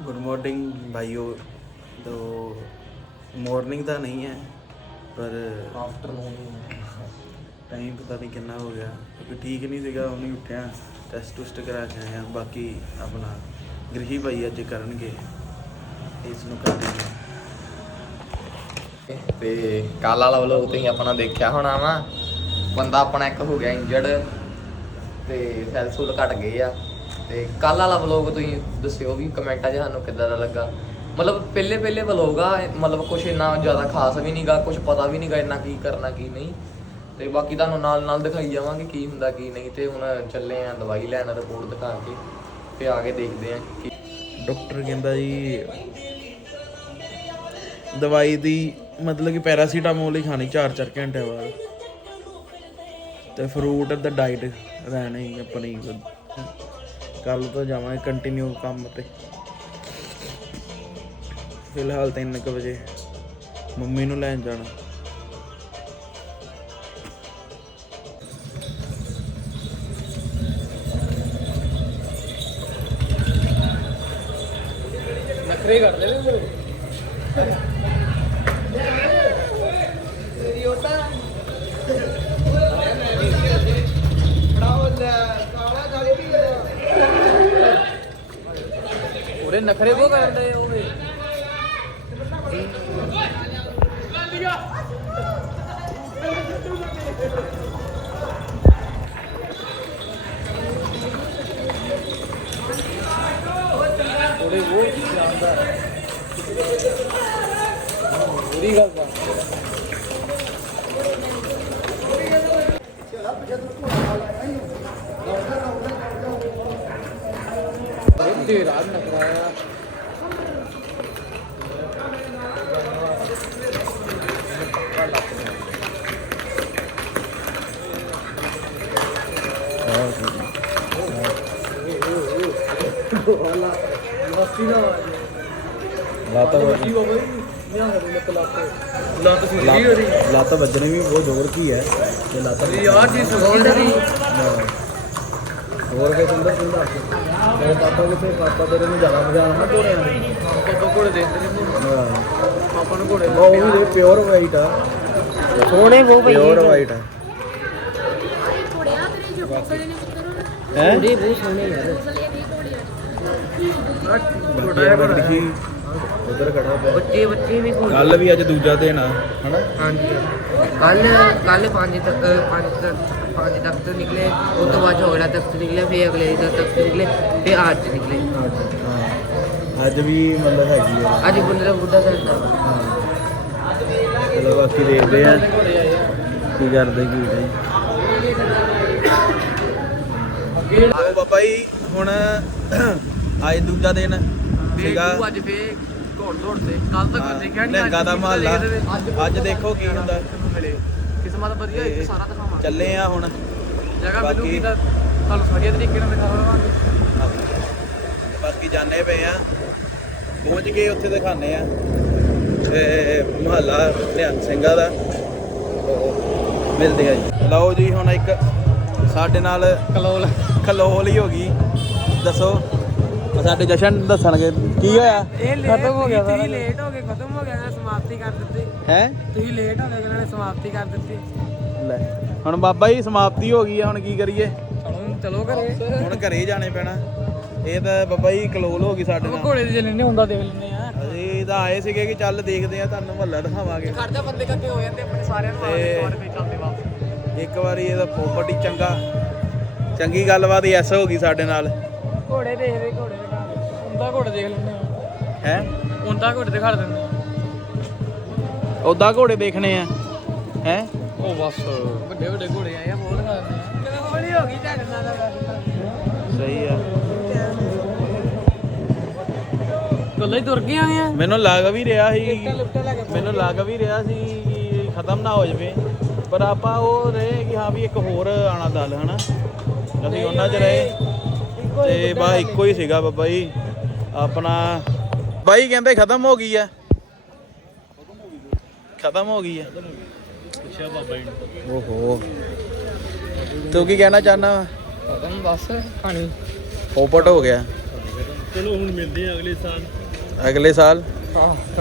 Good morning भाइयों तो morning ਤਾਂ ਨਹੀਂ ਹੈ ਪਰ ਆਫਟਰਨੂਨ ਟਾਈਮ ਪਤਾ ਨਹੀਂ ਕਿੰਨਾ ਹੋ ਗਿਆ ਕਿਉਂਕਿ ਠੀਕ ਨਹੀਂ ਸੀਗਾ ਉਹਨੇ ਉੱਠਿਆ ਟੈਸਟ ਟੁਸਟ ਕਰਾ ਕੇ ਆਇਆ ਬਾਕੀ ਆਪਣਾ ਗ੍ਰਹੀ ਭਾਈ ਅੱਜ ਕਰਨਗੇ ਇਸ ਨੂੰ ਕੰਟੀਨਿਊ ਤੇ ਕੱਲ ਵਾਲਾ ਵਲੋਗ ਤੁਸੀਂ ਆਪਣਾ ਦੇਖਿਆ ਹੋਣਾ ਵਾ ਬੰਦਾ ਆਪਣਾ ਇੱਕ ਹੋ ਗਿਆ ਇੰਜਰਡ ਤੇ ਸੈਲ ਸੂਲ ਘਟ ਗਏ ਆ ਤੇ ਕੱਲ ਵਾਲਾ ਵਲੋਗ ਤੁਸੀਂ ਦੱਸਿਓ ਵੀ ਕਮੈਂਟਾਂ 'ਚ ਸਾਨੂੰ ਕਿੱਦਾਂ ਦਾ ਲੱਗਾ। ਮਤਲਬ ਪਹਿਲੇ ਪਹਿਲੇ ਵਲੋਗ ਆ ਮਤਲਬ ਕੁਝ ਇੰਨਾ ਜ਼ਿਆਦਾ ਖਾਸ ਵੀ ਨਹੀਂਗਾ ਕੁਝ ਪਤਾ ਵੀ ਨਹੀਂਗਾ ਇੰਨਾ ਕੀ ਕਰਨਾ, ਕੀ ਨਹੀਂ। ਤੇ ਬਾਕੀ ਤੁਹਾਨੂੰ ਨਾਲ ਨਾਲ ਦਿਖਾਈ ਜਾਵਾਂਗੇ ਕੀ ਹੁੰਦਾ, ਕੀ ਨਹੀਂ ਤੇ ਹੁਣ ਚੱਲੇ ਆ ਦਵਾਈ ਲੈਣ ਰਿਪੋਰਟ ਦਿਖਾ ਕੇ ਤੇ ਆ ਕੇ ਦੇਖਦੇ ਆ ਕੀ ਡਾਕਟਰ ਕਹਿੰਦਾ ਜੀ, ਦਵਾਈ ਦੀ ਮਤਲਬ ਕਿ ਪੈਰਾਸੀਟਾਮੋਲ ਹੀ ਖਾਣੀ 4-4 ਘੰਟੇ ਬਾਅਦ। ਤੇ ਫਰੂਟ ਦਾ ਡਾਈਟ ਰਹਿਣੀ ਆਪਣੀ ਕੱਲ ਤੋਂ ਜਾਵਾਂਗੇ ਕੰਟੀਨਿਊ ਕੰਮ ਤੇ। ਫਿਲਹਾਲ 3 ਵਜੇ। ਮੰਮੀ ਨੂੰ ਲੈਣ ਜਾਣਾ। ਨਖਰੇ ਕਰਦੇ ਨੇ ਉਹਦੇ ਨਖਰੇ ਕੋ ਕਰਦੇ ਓਏ। ਥੋੜੇ ਉਹ ਜਾਂਦਾ ਪੂਰੀ ਗੱਲ ਦਾ ਦੇ ਰਾਤ ਨਾ ਕਰਾਇਆ ਮਸਤੀ ਨਾ ਲਾਤਾ ਕੀ ਹੋ ਗਈ ਮੈਂ ਹਰੇ ਲੱਕ ਹੋਰ ਕੇ ਸੁੰਦਰ ਸੁੰਦਰ ਤੇ ਪਾਪਾ ਕਿਤੇ ਪਾਪਾ ਤੇਰੇ ਨੂੰ ਜ਼ਿਆਦਾ ਮਜ਼ਾ ਆਉਣਾ ਕੋੜਿਆਂ ਨੂੰ ਪਾਪਾ ਕੋਲੇ ਦੇਖਦੇ ਨੇ ਪਾਪਾ ਨੂੰ ਘੋੜੇ ਉਹ ਵੀ ਪਿਓਰ ਵਾਈਟ ਆ। ਸੋਹਣੇ ਉਹ ਪਿਓਰ ਵਾਈਟ ਆ। ਘੋੜਿਆਂ ਤੇਰੇ ਜੋ ਕੋਕੜੇ ਨੇ ਪੁੱਤਰ ਹੈ ਬਹੁਤ ਸੋਹਣੇ ਯਾਰ ਕੋਸਲੇ ਦੀ ਘੋੜਿਆਂ ਬਲਕਿ ਦੇਖੀ ਉਧਰ ਖੜਾ ਪਿਆ। ਬੱਚੇ ਬੱਚੇ ਵੀ ਘੋੜੇ ਕੱਲ ਵੀ ਅੱਜ ਦੂਜਾ ਦਿਨ ਆ ਹਨਾ? ਹਾਂਜੀ। ਕੱਲ ਕੱਲ 5 ਤੱਕ 5 ਤੱਕ। 5 ਤੱਕ ਤੋਂ ਨਿਕਲੇ ਉਸ ਤੋਂ ਬਾਅਦ ਝੋੜਾ ਤੱਕ ਤੋਂ ਨਿਕਲੇ ਫਿਰ ਅਗਲੇ ਦਿਨ ਤੱਕ ਤੋਂ ਨਿਕਲੇ ਤੇ ਅੱਜ ਨਿਕਲੇ। ਹਾਂ ਅੱਜ ਵੀ ਮਤਲਬ ਹੈਗੀ ਆ। ਅੱਜ ਦਾ ਬੁੱਢਾ ਦਾ ਹਾਂ ਚਲੋ ਬਾਕੀ ਦੇਖਦੇ ਆ ਕੀ ਕਰਦੇ ਕੀ ਨਹੀਂ। ਉਹ ਬਾਬਾ ਜੀ ਹੁਣ ਅੱਜ ਦੂਜਾ ਦਿਨ ਸੀਗਾ। ਅੱਜ ਫੇਰ ਘੋੜ ਦੌੜ ਤੇ। ਕੱਲ ਤੱਕ ਦੇਖਿਆ ਨਹੀਂ ਨਿਹੰਗਾਂ ਦਾ ਮਹੱਲਾ। ਅੱਜ ਦੇਖੋ ਕੀ ਹੁੰਦਾ। ਕਿਸਮਤ ਵਧੀਆ ਇੱਥੇ ਸਾਰਾ ਦਿਖਾਵਾਂ ਚੱਲੇ ਆ ਹੁਣ। ਜਗ੍ਹਾ ਮਿਲੂਗੀ ਤਾਂ ਤੁਹਾਨੂੰ ਵਧੀਆ ਤਰੀਕੇ ਨਾਲ ਦਿਖਾਵਾਂਗੇ ਬਾਕੀ ਜਾਣੇ ਪਏ ਆ। ਪਹੁੰਚ ਗਏ ਉੱਥੇ ਦਿਖਾਣੇ ਆ। ਤੇ ਮਹੱਲਾ ਨਿਹੰਗ ਸਿੰਘਾਂ ਦਾ। ਮਿਲਦੇ ਆ ਜੀ। ਲਓ ਜੀ ਹੁਣ ਇੱਕ ਸਾਡੇ ਨਾਲ ਕਲੋਲ ਖਲੋਲ ਹੀ ਹੋ ਗਈ। ਦੱਸੋ। ਸਾਡੇ ਜਸ਼ਨ ਦੱਸਣਗੇ। ਕੀ ਹੋਇਆ? ਖਤਮ ਹੋ ਗਿਆ ਤੁਸੀਂ ਲੇਟ ਹੋ ਗਏ ਖਤਮ ਹੋ ਗਿਆ ਸਮਾਪਤੀ ਕਰ ਦਿੱਤੀ। ਹੈ? ਤੁਸੀਂ ਲੇਟ ਹੋ ਗਏ ਇਹਨਾਂ ਨੇ ਸਮਾਪਤੀ ਕਰ ਦਿੱਤੀ। ਲੈ। ਹੁਣ ਬਾਬਾ ਜੀ ਸਮਾਪਤੀ ਹੋ ਗਈ ਆ ਹੁਣ ਕੀ ਕਰੀਏ? ਚਲੋ ਚਲੋ ਘਰੇ। ਹੁਣ ਘਰੇ ਜਾਣੇ ਪੈਣਾ। ਇਹ ਤਾਂ ਬਾਬਾ ਜੀ ਕਲੋਲ ਹੋ ਗਈ ਸਾਡੇ ਨਾਲ। ਘੋੜੇ ਦੇ ਜਲਨੇ ਹੁੰਦਾ ਦੇਖ ਲੈਂਦੇ ਆ। ਅਸੀਂ ਤਾਂ ਆਏ ਸੀਗੇ ਕਿ ਚੱਲ ਦੇਖਦੇ ਆ ਤੁਹਾਨੂੰ ਮਹੱਲਾ ਦਿਖਾਵਾਂਗੇ। ਖੜਦਾ ਬੰਦੇ ਕੱਕੇ ਹੋ ਜਾਂਦੇ ਆਪਣੇ ਸਾਰਿਆਂ ਨੂੰ ਆਉਂਦੇ ਤੇ- ਵਾਰ ਫੇਰ ਚੱਲਦੇ ਵਾਪਸ। ਇੱਕ ਵਾਰੀ ਇਹਦਾ ਪੋਪਟੀ ਚੰਗਾ। ਚੰਗੀ ਗੱਲਬਾਤ ਐਸ ਹੋ ਗਈ ਸਾਡੇ ਨਾਲ। ਘੋੜੇ ਦੇਖਦੇ ਘੋੜੇ ਦਿਖਾ ਹੁੰਦਾ ਘੋੜੇ ਦੇਖ ਲੈਂਦੇ ਆ। ਹੈ? ਹੁੰਦਾ ਘੋੜੇ ਦਿਖਾ ਦਿੰਦੇ ਉਦਾਂ ਘੋੜੇ ਦੇਖਣੇ ਆ। ਹੈ? ਉਹ ਬਸ। ਵੱਡੇ ਵੱਡੇ ਘੋੜੇ ਆਏ ਆ ਬਹੁਤ ਆ। ਕਿਵੇਂ ਹੌਲੀ ਹੋ ਗਈ ਝੜ ਨਾਲ ਸਹੀ ਆ। ਹੀ ਤੁਰ ਗਈਆਂ ਆ ਮੈਨੂੰ ਲੱਗ ਵੀ ਰਿਹਾ ਸੀ ਕੇ ਮੈਨੂੰ ਲੱਗ ਵੀ ਰਿਹਾ ਸੀ ਕਿ ਖਤਮ ਨਾ ਹੋ ਜਾਵੇ। ਪਰ ਆਪਾਂ ਉਹ ਰਹੇ ਕਿ ਹਾਂ ਵੀ ਇੱਕ ਹੋਰ ਆਣਾ ਦਲ ਹਨਾ? ਅਸੀਂ ਉਹਨਾਂ 'ਚ ਰਹੇ। ਤੇ ਬਾ ਇੱਕੋ ਹੀ ਸੀਗਾ ਬਾਬਾ ਜੀ। ਆਪਣਾ ਬਾਈ ਕਹਿੰਦੇ ਖਤਮ ਹੋ ਗਈ ਆ। ਖਤਮ ਹੋ ਗਈ ਆ। ਅੱਛਾ ਬਾਬਾ ਜੀ ਓਹੋ। ਤੂੰ ਕੀ ਕਹਿਣਾ ਚਾਹਨਾ ਖਤਮ ਬਸ ਕਹਾਣੀ। ਪੋਪਟ ਹੋ ਗਿਆ। ਚਲੋ ਹੁਣ ਮਿਲਦੇ ਆ ਅਗਲੇ ਸਾਲ। ਅਗਲੇ ਸਾਲ?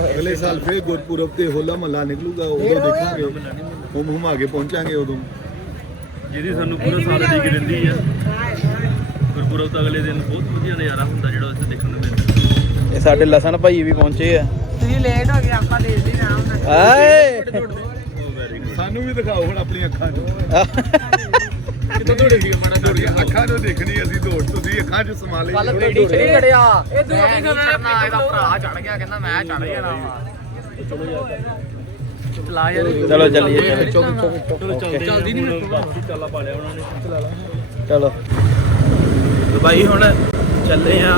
ਅਗਲੇ ਸਾਲ ਫੇਰ ਗੁਰਪੁਰਬ ਤੇ ਹੋਲਾ ਮਹੱਲਾ ਨਿਕਲੂਗਾ ਉਦੋਂ ਦੇਖਾਂਗੇ। ਹੁਮ ਹੁਮਾ ਕੇ ਪਹੁੰਚਾਂਗੇ ਉਦੋਂ। ਜਿਹਦੀ ਸਾਨੂੰ ਪੂਰਾ ਸਾਲ ਠੀਕ ਦਿੰਦੀ ਆ। ਗੁਰਪੁਰਬ ਤੋਂ ਅਗਲੇ ਦਿਨ ਬਹੁਤ ਵਧੀਆ ਨਜ਼ਾਰਾ ਹੁੰਦਾ ਜਿਹੜਾ ਉੱਥੇ ਦੇਖਣ ਨੂੰ ਮਿਲਦਾ। ਇਹ ਸਾਡੇ ਲਸਣ ਭਾਈ ਵੀ ਪਹੁੰਚੇ ਆ। ਤੁਸੀਂ ਲੇਟ ਹੋ ਗਏ ਆਪਾਂ ਦੇਖਦੇ ਨਾ ਹੁਣ। ਆਏ! ਸਾਨੂੰ ਵੀ ਦਿਖਾਓ ਹੁਣ ਆਪਣੀਆਂ ਅੱਖਾਂ 'ਚ ਕਿੱਥੋਂ ਦੌੜੇ ਸੀ? ਮਾੜਾ ਦੌੜੀ ਅੱਖਾਂ 'ਚ ਦੇਖਣੀ ਅਸੀਂ ਦੌੜ ਤੁਸੀਂ ਅੱਖਾਂ 'ਚ ਸਮਾ ਲਈ। ਕੱਲ ਬੇੜੀ ਚ ਨਹੀਂ ਇਹ ਦੋ ਨਹੀਂ ਚੜਨਾ ਇਹਦਾ ਭਰਾ ਚੜ ਗਿਆ ਕਹਿੰਦਾ ਮੈਂ ਚੜ ਜਾਣਾ ਚਲਾ ਯਾਰ ਚਲੋ ਚੱਲੀਏ। ਚਲੋ ਚਲੋ ਚੱਲਦੇ ਚੱਲਦੀ ਨਹੀਂ ਬਾਕੀ ਚਾਲਾ ਪਾ ਲਿਆ ਉਹਨਾਂ ਨੇ ਚਲੋ ਤੇ ਭਾਈ ਹੁਣ ਚੱਲੇ ਆ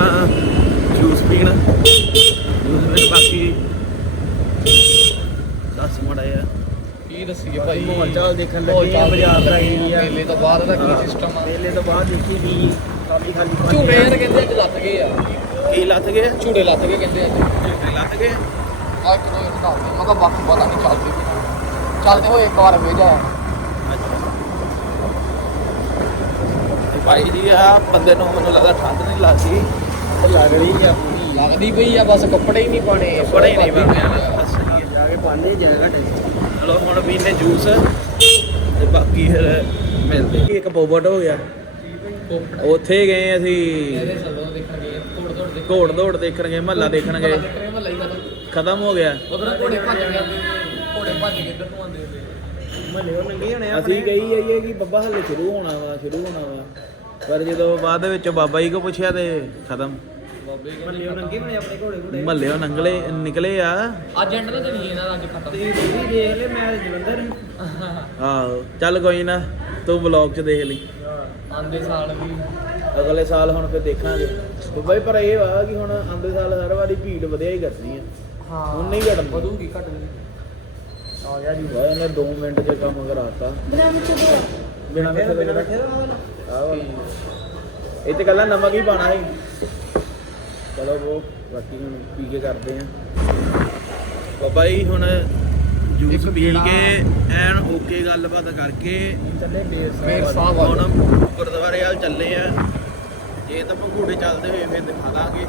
ਜੂਸ ਪੀਣ। ਜੂਸ ਪੀਣ ਬਾਕੀ ਦੱਸ ਮੜਾ ਆ ਕੀ ਦੱਸੀਏ ਭਾਈ? ਮਾਹੌਲ ਚਾਲ ਦੇਖਣ ਲੱਗੇ ਆ ਬਾਜ਼ਾਰ ਕੀ ਆ। ਮੇਲੇ ਤੋਂ ਬਾਅਦ ਦਾ ਕੀ ਸਿਸਟਮ ਆ? ਮੇਲੇ ਤੋਂ ਬਾਅਦ ਦੇਖੀ ਵੀ ਖਾਲੀ ਖਾਲੀ ਝੂੜੇ। ਯਾਰ ਕਹਿੰਦੇ ਅੱਜ ਲੱਤ ਗਏ ਆ। ਕੀ ਲੱਥ ਗਏ? ਝੂੜੇ ਲੱਤ ਗਏ ਕਹਿੰਦੇ ਅੱਜ। ਝੂਟੇ ਲੱਥ ਗਏ? ਆ ਇੱਕ ਦੋ ਹਿਸਾਬ ਦੇ ਮੈਂ ਕਿਹਾ ਬਾਕੀ ਪਤਾ ਨਹੀਂ ਚੱਲਦੇ। ਚੱਲਦੇ ਹੋਏ ਇੱਕ ਵਾਰ ਵੇਜਾ ਭਾਈ ਜੀ ਆ ਬੰਦੇ ਨੂੰ ਮੈਨੂੰ ਲੱਗਦਾ ਠੰਡ ਨਹੀਂ ਲੱਗਦੀ। ਲੱਗ ਰਹੀ ਆ ਪੂਰੀ। ਲੱਗਦੀ ਪਈ ਆ ਬਸ ਕੱਪੜੇ ਹੀ ਨਹੀਂ ਪਾਣੇ ਕੱਪੜੇ ਹੀ ਨਹੀਂ ਪਾਣੇ ਜਾ ਕੇ ਪਾਣੇ ਜਾਏਗਾ ਚਲੋ ਹੁਣ ਪੀਨੇ ਜੂਸ ਤੇ ਬਾਕੀ ਫਿਰ ਮਿਲਦੇ। ਇੱਕ ਬੋਬਟ ਹੋ ਗਿਆ। ਉੱਥੇ ਗਏ ਅਸੀਂ। ਗਏ ਘੋੜ ਦੌੜ ਦੇਖਣ ਗਏ ਮਹੱਲਾ ਦੇਖਣ ਗਏ ਦੇਖਣੇ ਮਹੱਲਾ ਹੀ ਖਤਮ ਹੋ ਗਿਆ। ਉਧਰ ਘੋੜੇ ਭੱਜ ਗਏ। ਘੋੜੇ ਭੱਜ ਕੇ ਇੱਧਰ ਨੂੰ ਆਉਂਦੇ ਹੁੰਦੇ ਮਹੱਲੇ ਉਹ ਨੰਗੇ ਹੋਣੇ ਅਸੀਂ ਕਹੀ ਜਾਈਏ ਕਿ ਬੱਬਾ ਹੱਲੇ ਸ਼ੁਰੂ ਹੋਣਾ ਵਾ ਸ਼ੁਰੂ ਹੋਣਾ ਵਾ। ਪਰ ਜਦੋਂ ਬਾਅਦ ਵਿੱਚ ਬਾਬਾ ਜੀ ਕੋ ਪੁੱਛਿਆ ਤੇ ਖਤਮ। ਉਹ ਨੰਗੇ ਆਪਣੇ ਘੋੜੇ ਘੋੜੇ। ਮਹੱਲੇ ਨੰਗਲੇ ਨਿਕਲੇ ਆ। ਅੱਜ ਐਂਡ ਨਾ ਦੇਣੀ ਇਹਨਾਂ ਦਾ ਅੱਜ ਖਤਮ। ਤੁਸੀਂ ਵੀ ਦੇਖ ਲੈ ਮੈਂ ਜਲੰਧਰ ਆਹੋ ਚੱਲ ਕੋਈ ਨਾ ਤੂੰ ਵਲੌਗ 'ਚ ਦੇਖ ਲਈ। ਆਂਦੇ ਸਾਲ ਵੀ। ਅਗਲੇ ਸਾਲ ਹੁਣ ਫਿਰ ਦੇਖਾਂਗੇ। ਬੱਬਾ ਜੀ ਪਰ ਇਹ ਵਾ ਕਿ ਹੁਣ ਆਉਂਦੇ ਸਾਲ ਹਰ ਵਾਰੀ ਭੀੜ ਵਧਿਆ ਹੀ ਕਰਨੀ ਆ। ਹਾਂ। ਹੁਣ ਨਹੀਂ ਘਟਣੀ ਵਧੂਗੀ ਘਟੂਗੀ। ਆ ਗਿਆ ਜੀ ਵਾ ਇਹਨੇ 2 ਮਿੰਟ 'ਚ ਕੰਮ ਕਰਾਤਾ। ਬਿਨਾਂ ਵਿੱਚ ਦੋ ਬਿਨਾ ਮਿੱਠੇ ਬਿਨਾਂ ਦੇ ਵਾਲਾ। ਇਹ ਤੇ ਕੱਲਾ ਨਮਕ ਹੀ ਪਾਣਾ ਸੀ? ਚਲੋ ਉਹ ਬਾਕੀ ਹੁਣ ਪੀ ਕੇ ਕਰਦੇ ਆ। ਬਾਬਾ ਜੀ ਹੁਣ ਜੂਸ ਪੀ ਕੇ ਐਨ ਓਕੇ ਗੱਲਬਾਤ ਕਰਕੇ ਚੱਲੇ ਡੇਰ ਮੇਰ ਸਾਹਿਬ ਹੁਣ ਗੁਰਦੁਆਰੇ ਵੱਲ ਚੱਲੇ ਆ। ਜੇ ਤਾਂ ਪੰਘੂੜੇ ਚੱਲਦੇ ਹੋਏ ਫਿਰ ਦਿਖਾ ਦਾਂਗੇ।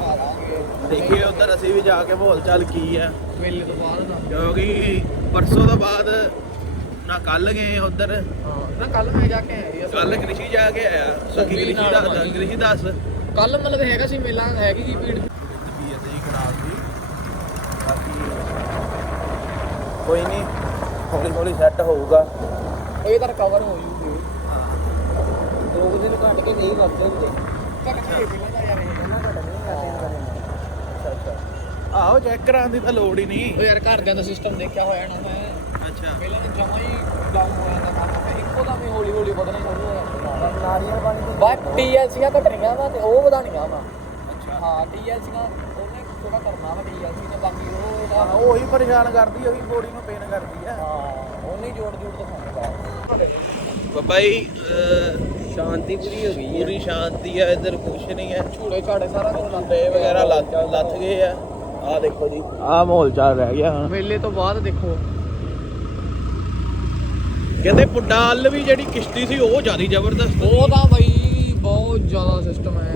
ਦੇਖੀਏ ਉਧਰ ਅਸੀਂ ਵੀ ਜਾ ਕੇ ਮਾਹੌਲ ਚੱਲ ਕੀ ਆ। ਮੇਲੇ ਤੋਂ ਬਾਅਦ ਦਾ ਕਿਉਂਕਿ ਪਰਸੋਂ ਤੋਂ ਬਾਅਦ ਨਾ ਕੱਲ ਗਏ ਉਧਰ। ਹਾਂ ਨਾ ਕੱਲ ਮੈਂ ਜਾ ਕੇ ਆਇਆ ਕੱਲ ਕ੍ਰਿਸ਼ੀ ਜਾ ਕੇ ਆਇਆ। ਸਖੀ ਕ੍ਰਿਸ਼ੀ ਦਾ। ਕ੍ਰਿਸ਼ੀ ਦੱਸ। ਕੱਲ ਮਤਲਬ ਹੈਗਾ ਸੀ ਮੇਲਾ ਹੈਗੀ ਕੀ ਭੀੜ। ਤਬੀਅਤ ਜੀ ਖਰਾਬ ਸੀ ਬਾਕੀ ਕੋਈ ਨਹੀਂ ਹੌਲੀ ਹੌਲੀ ਸੈੱਟ ਹੋਊਗਾ। ਇਹ ਤਾਂ ਰਿਕਵਰ ਹੋ ਜੂਗੀ। ਦੋ ਕੁ ਦਿਨ ਘੱਟ ਕੇ ਨਹੀਂ ਵਰਤੇ ਹੁੰਦੇ ਆਹੋ ਚੈੱਕ ਕਰਾਉਣ ਦੀ ਤਾਂ ਲੋੜ ਹੀ ਨਹੀਂ। ਉਹ ਯਾਰ ਘਰਦਿਆਂ ਦਾ ਸਿਸਟਮ ਦੇਖਿਆ ਹੋਇਆ ਨਾ ਮੈਂ ਅੱਛਾ। ਪਹਿਲਾਂ ਤਾਂ ਜਮਾ ਹੀ ਡਾਊਨ ਹੋਇਆ ਤਾਂ। ਕੰਮ ਤੇ ਇੱਕੋ ਦਮ ਹੀ ਹੌਲੀ ਹੌਲੀ ਵਧਣਾ ਸ਼ੁਰੂ ਹੋਇਆ। ਨਾਰੀਅਲ ਪਾਣੀ ਬਾਈ ਟੀਐਲਸੀਆਂ ਘਟਣੀਆਂ ਵਾ ਤੇ ਉਹ ਵਧਾਣੀਆਂ ਵਾ। ਅੱਛਾ। ਹਾਂ ਟੀਐਲਸੀਆਂ ਉਹਨੇ ਥੋੜਾ ਕਰਨਾ ਵਾ ਟੀਐਲਸੀ ਤੇ ਬਾਕੀ ਉਹ ਇਹਦਾ ਹਾਂ ਉਹੀ ਪਰੇਸ਼ਾਨ ਕਰਦੀ ਉਹੀ ਬੋਡੀ ਨੂੰ ਪੇਨ ਕਰਦੀ ਆ। ਹਾਂ ਉਹਨੇ ਜੋੜ ਜੋੜ ਦਿਖਾਉਂਦਾ ਬੱਬਾ ਜੀ ਅਹ, ਸ਼ਾਂਤੀ ਪੂਰੀ ਹੋ ਗਈ ਪੂਰੀ ਸ਼ਾਂਤੀ ਆ ਇੱਧਰ ਕੁਛ ਨਹੀਂ ਹੈ ਝੂੜੇ ਝਾੜੇ ਸਾਰਾ ਕੁਝ ਵਗੈਰਾ ਲੱਥ ਲੱਥ ਗਏ ਆ। ਦੇਖੋ ਜੀ। ਮਾਹੌਲ ਚੱਲ ਰਹਿ ਗਿਆ ਹੁਣ। ਮੇਲੇ ਤੋਂ ਬਾਅਦ ਦੇਖੋ। ਕਹਿੰਦੇ ਪੁੱਡਾ ਵੱਲ ਵੀ ਜਿਹੜੀ ਕਿਸ਼ਤੀ ਸੀ ਉਹ ਜ਼ਿਆਦਾ ਜ਼ਬਰਦਸਤ ਉਹ ਤਾਂ ਬਈ ਬਹੁਤ ਜ਼ਿਆਦਾ ਸਿਸਟਮ ਹੈ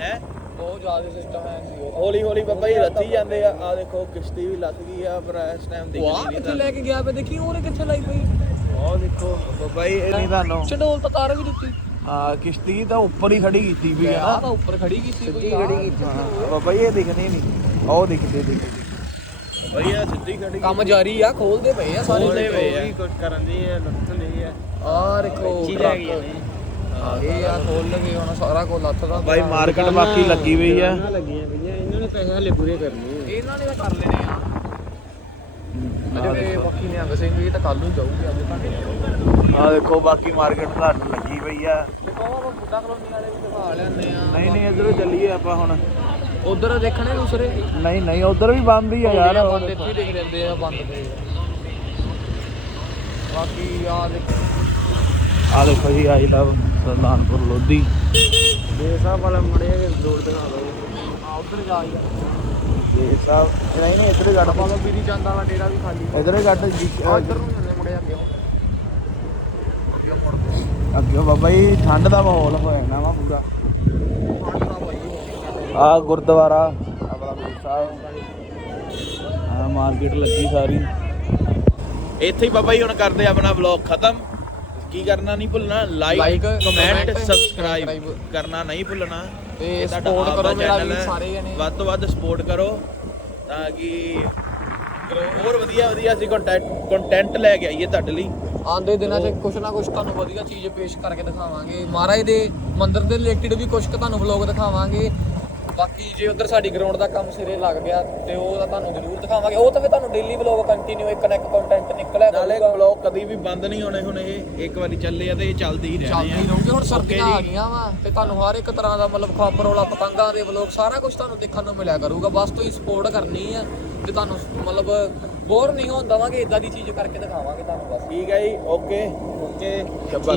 ਹੈ? ਬਹੁਤ ਜ਼ਿਆਦਾ ਸਿਸਟਮ ਹੈ ਸੀ ਉਹ ਹੌਲੀ ਹੌਲੀ ਬੱਬਾ ਜੀ ਲੱਥੀ ਜਾਂਦੇ ਆ। ਆ ਦੇਖੋ ਕਿਸ਼ਤੀ ਵੀ ਲੱਥ ਗਈ ਆ ਪਰ ਇਸ ਟਾਈਮ ਦਿਖ ਵਾਹ ਕਿੱਥੇ ਲੈ ਕੇ ਗਿਆ ਵੇ ਦੇਖੀ ਉਹਨੇ ਕਿੱਥੇ ਲਾਈ ਪਈ? ਉਹ ਦੇਖੋ ਬੱਬਾ ਜੀ ਇਹ ਨਹੀਂ ਤੁਹਾਨੂੰ। ਚੰਡੋਲ ਤਾਂ ਤਾਰ ਵੀ ਦਿੱਤੀ। ਹਾਂ ਕਿਸ਼ਤੀ ਤਾਂ ਉੱਪਰ ਹੀ ਖੜੀ ਕੀਤੀ ਵੀ ਆ। ਆ ਤਾਂ ਉੱਪਰ ਖੜੀ ਕੀਤੀ ਕੋਈ ਖੜੀ ਕੀਤੀ। ਹਾਂ, ਬਾਬਾ ਜੀ ਇਹ ਦਿਖਦੇ ਨਹੀਂ। ਉਹ ਦਿਖਦੇ ਦਿਖਦੇ। ਸਿੱਧੀ ਖੜੀ ਕੰਮ ਜਾਰੀ ਆ ਖੋਲਦੇ ਪਏ ਆ ਸਾਰੇ ਖੋਲਦੇ ਪਏ ਆ। ਕੁਝ ਕਰਨ ਦੀ ਹੈ ਲੱਤ ਲਈ ਹੈ ਆ ਦੇਖੋ ਚੀ ਲੈ ਨੇ। ਇਹ ਆ ਖੋਲ ਲਗੇ ਹੁਣ ਸਾਰਾ ਕੁਝ ਲੱਥ ਦਾ ਬਾਈ ਮਾਰਕੀਟ ਬਾਕੀ ਲੱਗੀ ਹੋਈ ਆ। ਦੁਕਾਨਾਂ ਲੱਗੀਆਂ ਪਈਆਂ ਇਹਨਾਂ ਨੇ ਪੈਸੇ ਹਲੇ ਪੂਰੇ ਕਰਨੇ ਇਹਨਾਂ ਨੇ ਤਾਂ ਕਰ ਲੈਣੇ ਆ। ਜਿਹੜੇ ਬਾਕੀ ਨਿਹੰਗ ਸਿੰਘ ਤਾਂ ਕੱਲ ਨੂੰ ਜਾਊਗੇ ਅੱਜ ਤੱਕ ਆ ਦੇਖੋ ਬਾਕੀ ਮਾਰਕੀਟ ਤੁਹਾਨੂੰ ਲੱਗੀ ਪਈ ਆ। ਤੇ ਕਹੋ ਬੁੱਢਾ ਕਲੋਨੀ ਵਾਲੇ ਵੀ ਦਿਖਾ ਲੈਂਦੇ ਆ। ਨਹੀਂ ਨਹੀਂ ਇਧਰੋਂ ਚੱਲੀਏ ਆਪਾਂ ਹੁਣ। ਉਧਰ ਦੇਖਣੇ ਦੂਸਰੇ? ਨਹੀਂ ਨਹੀਂ ਉਧਰ ਵੀ ਬੰਦ ਹੀ ਆ ਯਾਰ। ਬੰਦ ਇੱਥੇ ਦਿਖ ਲੈਂਦੇ ਆ ਬੰਦ ਪਏ ਬਾਕੀ ਆ ਦੇਖੋ। ਆ ਦੇਖੋ ਜੀ ਆਈ ਲਵ ਸਰਦਾਨਪੁਰ ਲੋਧੀ। ਦੇ ਸਾਹਿਬ ਵਾਲਾ ਮੜੇ ਰੋਡ ਦਿਖਾ ਦਿਓ। ਆ ਉਧਰ ਜਾ ਹੀ ਇਹ ਸਾਹਿਬ ਨਹੀਂ ਨਹੀਂ ਇੱਧਰ ਗੱਡ ਬਾਬਾ ਬੀਰੀ ਜਾਂਦਾ ਵਾ ਡੇਰਾ ਵੀ ਖਾਲੀ। ਇੱਧਰ ਗੱਡ ਇੱਧਰ ਨੂੰ ਮਿਲਦੇ ਮੁੜੇ ਅੱਗੇ ਅੱਗੇ ਬਾਬਾ ਜੀ ਠੰਡ ਦਾ ਮਾਹੌਲ ਹੋਇਆ ਨਾ ਵਾ ਪੂਰਾ। ਆ ਗੁਰਦੁਆਰਾ। ਆਪਣਾ ਗੁਰੂ ਸਾਹਿਬ ਆ ਮਾਰਕੀਟ ਲੱਗੀ ਸਾਰੀ। ਇੱਥੇ ਹੀ ਬਾਬਾ ਜੀ ਹੁਣ ਕਰਦੇ ਆਪਣਾ ਵਲੌਗ ਖਤਮ। ਕੀ ਕਰਨਾ ਨਹੀਂ ਭੁੱਲਣਾ? ਲਾਈਕ ਕਮੈਂਟ ਸਬਸਕ੍ਰਾਈਬ ਕਰਨਾ ਨਹੀਂ ਭੁੱਲਣਾ। ਤੇ ਆਪਦਾ ਕਰੋ ਮੇਰਾ ਵੀ। ਸਾਰੇ ਜਣੇ। ਵੱਧ ਤੋਂ ਵੱਧ ਸਪੋਰਟ ਕਰੋ ਤਾਂ ਕਿ ਹੋਰ ਵਧੀਆ ਵਧੀਆ ਅਸੀਂ ਕੰਟੈਂਟ ਕੰਟੈਂਟ ਲੈ ਕੇ ਆਈਏ ਤੁਹਾਡੇ ਲਈ। ਆਉਂਦੇ ਦਿਨਾਂ 'ਚ ਕੁਛ ਨਾ ਕੁਛ ਤੁਹਾਨੂੰ ਵਧੀਆ ਚੀਜ਼ ਪੇਸ਼ ਕਰਕੇ ਦਿਖਾਵਾਂਗੇ। ਮਹਾਰਾਜ ਦੇ ਮੰਦਿਰ ਦੇ ਰਿਲੇਟਡ ਵੀ ਕੁਛ ਤੁਹਾਨੂੰ ਵਲੌਗ ਦਿਖਾਵਾਂਗੇ। ਬਾਕੀ ਜੇ ਉਧਰ ਸਾਡੀ ਗਰਾਊਂਡ ਦਾ ਕੰਮ ਸਿਰੇ ਲੱਗ ਗਿਆ ਤੇ ਉਹ ਤਾਂ ਤੁਹਾਨੂੰ ਜ਼ਰੂਰ ਦਿਖਾਵਾਂਗੇ। ਉਹ ਤਾਂ ਫਿਰ ਤੁਹਾਨੂੰ ਡੇਲੀ ਵਲੌਗ ਕੰਟੀਨਿਊ ਇੱਕ ਨਾ ਇੱਕ ਕੰਟੈਂਟ ਨਿਕਲਿਆ ਨਾਲੇ ਕਰੂਗਾ। ਬਲੌਗ ਕਦੀ ਵੀ ਬੰਦ ਨਹੀਂ ਹੋਣੇ ਹੁਣ ਇਹ। ਇੱਕ ਵਾਰੀ ਚੱਲੇ ਆ ਤੇ ਇਹ ਚੱਲਦੇ ਹੀ ਰਹਿਣੇ ਚੱਲਦੀ ਆ। ਰਹੂਗੀ ਹੁਣ ਸਰਦੀਆਂ। ਆ ਗਈਆਂ ਵਾ ਤੇ ਤੁਹਾਨੂੰ ਹਰ ਇੱਕ ਤਰ੍ਹਾਂ ਦਾ ਮਤਲਬ ਖਬਰ ਵਾਲਾ ਪਤੰਗਾਂ ਦੇ ਵਲੌਗ ਸਾਰਾ ਕੁਝ ਤੁਹਾਨੂੰ ਦੇਖਣ ਨੂੰ ਮਿਲਿਆ ਕਰੂਗਾ। ਬਸ ਤੁਸੀਂ ਸਪੋਰਟ ਕਰਨੀ ਆ ਤੇ ਤੁਹਾਨੂੰ ਮਤਲਬ ਬੋਰ ਨਹੀਂ ਹੋਣ ਦਵਾਂਗੇ ਇਦਾਂ ਦੀ ਚੀਜ਼ ਕਰਕੇ ਦਿਖਾਵਾਂਗੇ ਤੁਹਾਨੂੰ ਬਸ। ਠੀਕ ਹੈ ਜੀ ਓਕੇ ਓਕੇ। ਸ਼ਬਾ